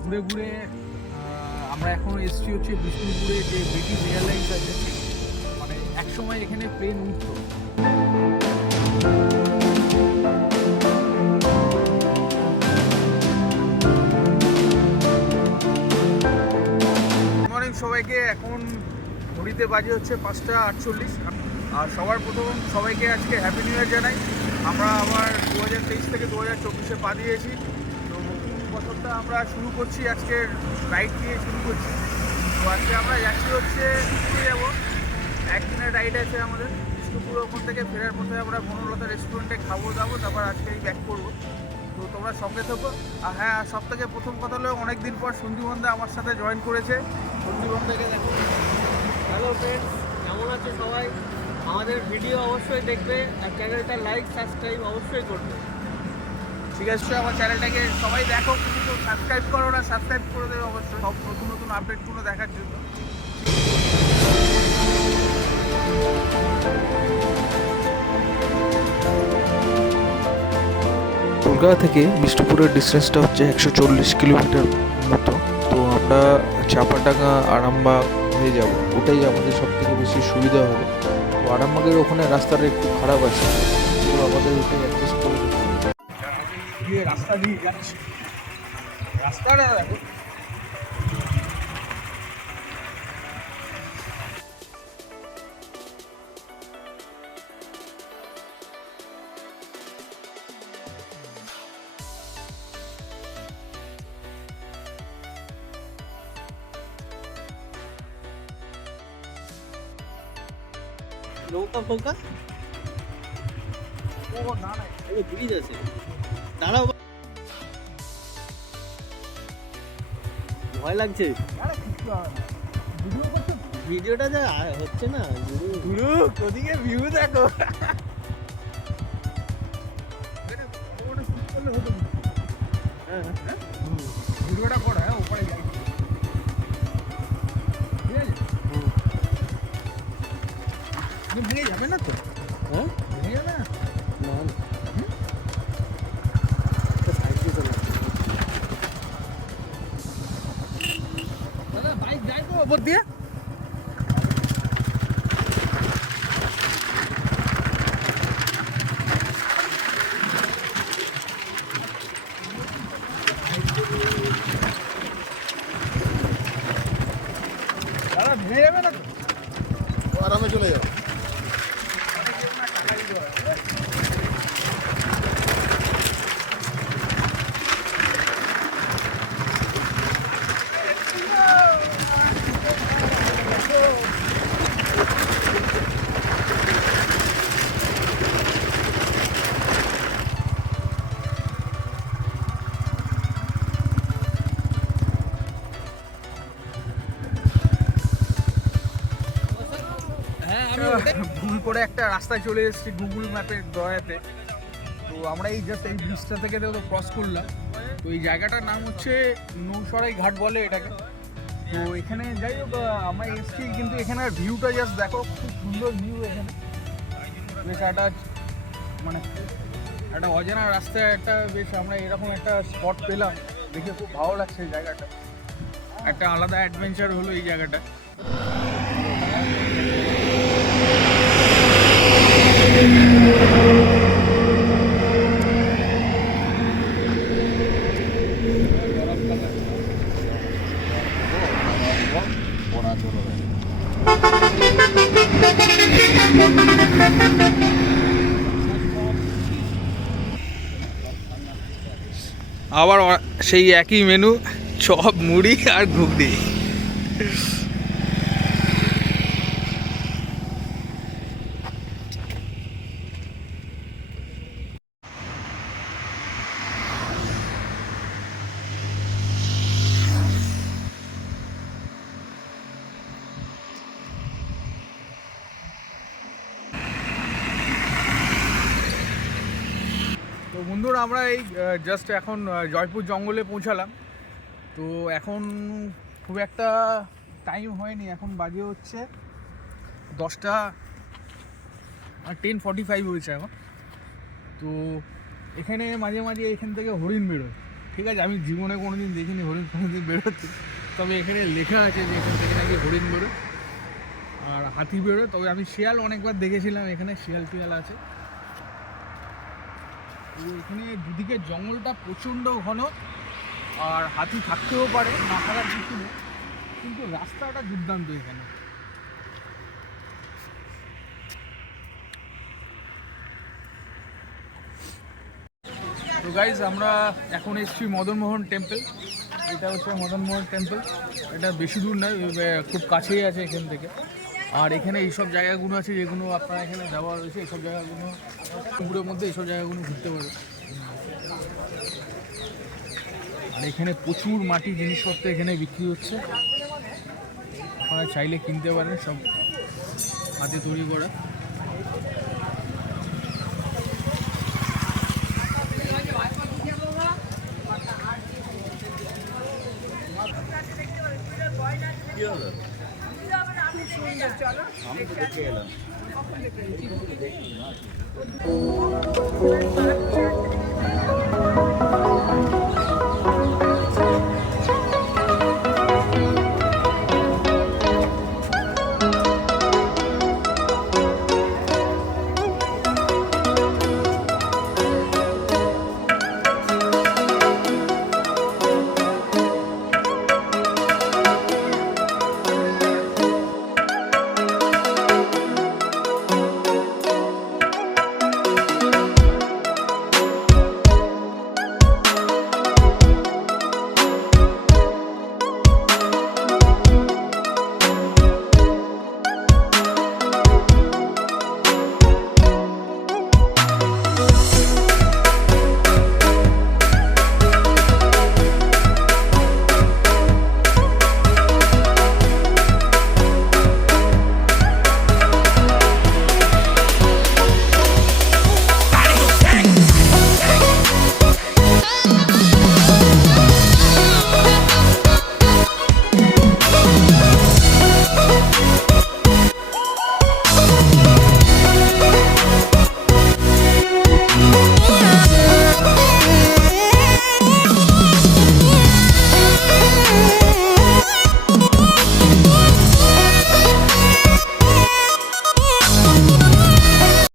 ঘুরে ঘুরে আমরা এখন এসছি হচ্ছে বিষ্ণুপুরে যে ব্রিটিশ এয়ারলাইন্স আছে, মানে একসময় এখানে প্লেন উঠতো। মর্নিং সবাইকে, এখন ঘড়িতে বাজে হচ্ছে 5:48। আর সবার প্রথম সবাইকে আজকে হ্যাপি নিউ ইয়ার জানাই। আমরা আবার 2023 থেকে 2024-এ পা দিয়েছি। তো নতুন বছরটা আমরা শুরু করছি, আজকের রাইড দিয়ে শুরু করছি। তো আজকে আমরা যাচ্ছি হচ্ছে বিষ্ণুপুরে যাবো, একদিনের রাইড আছে আমাদের বিষ্ণুপুর। ওখান থেকে ফেরার পথে আমরা বনলতা রেস্টুরেন্টে খাবো দাবো, তারপর আজকেই ব্যাক করবো। তো তোমরা সঙ্গে থাকো। আর হ্যাঁ, সব থেকে প্রথম কথা হলো অনেকদিন পর সঞ্জীবনদা আমার সাথে জয়েন করেছে। সঞ্জীবনদাকে দেখো। হ্যালো ফ্রেন্ডস, কেমন আছে সবাই? আমাদের ভিডিও অবশ্যই দেখবে আর চ্যানেলটা লাইক সাবস্ক্রাইব অবশ্যই করবে। ঠিক আছে, আমার চ্যানেলটাকে সবাই দেখো, কিন্তু সাবস্ক্রাইব করো না, সাবস্ক্রাইব করে দেবে অবশ্যই সব নতুন নতুন আপডেটগুলো দেখার জন্য। কলকাতা থেকে বিষ্ণুপুরের ডিস্টেন্সটা হচ্ছে 140 কিলোমিটার মতো। তো আমরা চাপাডাঙ্গা আরামবাগ হয়ে যাব, ওটাই আমাদের সব থেকে বেশি সুবিধা হবে। তো আরামবাগের ওখানে রাস্তাটা একটু খারাপ আছে, তো আমাদের ওটাই অ্যাডজাস্ট করে দিতে হবে। রাস্তা দিয়ে যাচ্ছি, রাস্তাটা দেখো। নৌকা ফৌকা ও না না, ব্রিজ আছে, দাঁড়াও। ভয় লাগছে আরে কিছু হবে না। ভিডিও করছো? ভিডিওটা যা হচ্ছে না গুরু ওদিকে ভিউ দেখো। হ্যাঁ ভিডিওটা করো, হ্যাঁ ওপরে যাই। ঠিক আছে, ভেঙে যাবে না তো? হ্যাঁ ভেঙে যাবে না? না সাইড দিয়ে চলে দাদা বাইক যায় তো ওপর দিয়ে? দাদা ভেঙে যাবে না তো? আরামে চলে যাও। ভুল করে একটা রাস্তায় চলে এসেছি গুগল ম্যাপের দয়াতে। তো আমরা এই জাস্ট এই ব্রিজটা থেকে তো ক্রস করলাম। তো এই জায়গাটার নাম হচ্ছে নৌসরাই ঘাট বলে এটাকে। তো এখানে যাই হোক, আমরা এসেছি, কিন্তু এখানে ভিউটা জাস্ট দেখো, খুব সুন্দর ভিউ এখানে। বেশ একটা মানে একটা অজানা রাস্তায় একটা বেশ আমরা এরকম একটা স্পট পেলাম, দেখে খুব ভালো লাগছে এই জায়গাটা। একটা আলাদা অ্যাডভেঞ্চার হলো এই জায়গাটা। আবার সেই একই মেনু, চপ মুড়ি আর ঘুগনি। তো বন্ধুরা, আমরা এই জাস্ট এখন জয়পুর জঙ্গলে পৌঁছালাম। তো এখন খুব একটা টাইম হয়নি, এখন বাজে হচ্ছে 10:45 হয়েছে এখন। তো এখানে মাঝে মাঝে এখান থেকে হরিণ বেরোয়। ঠিক আছে, আমি জীবনে কোনোদিন দেখিনি হরিণ কোনোদিন বেরোতে, তবে এখানে লেখা আছে যে এখান থেকে নাকি হরিণ বেরোয় আর হাতি বেরোয়। তবে আমি শিয়াল অনেকবার দেখেছিলাম, এখানে শিয়াল টিয়াল আছে। তো এখানে দুদিকে জঙ্গলটা প্রচণ্ড ঘন, আর হাতি থাকতেও পারে, না থাকার কিছু নেই, কিন্তু রাস্তাটা দুর্দান্ত এখানে। তো গাইজ আমরা এখন এসেছি মদনমোহন টেম্পল। এটা হচ্ছে মদনমোহন টেম্পল, এটা বেশি দূর নয়, খুব কাছেই আছে এখান থেকে। আর এখানে এইসব জায়গাগুলো আছে যেগুলো আপনারা এখানে দেওয়া রয়েছে, এইসব জায়গাগুলো পুকুরের মধ্যে এইসব জায়গাগুলো ঘুরতে পারে। আর এখানে প্রচুর মাটি জিনিসপত্র এখানে বিক্রি হচ্ছে, আপনারা চাইলে কিনতে পারেন, সব হাতে তৈরি করা। চলো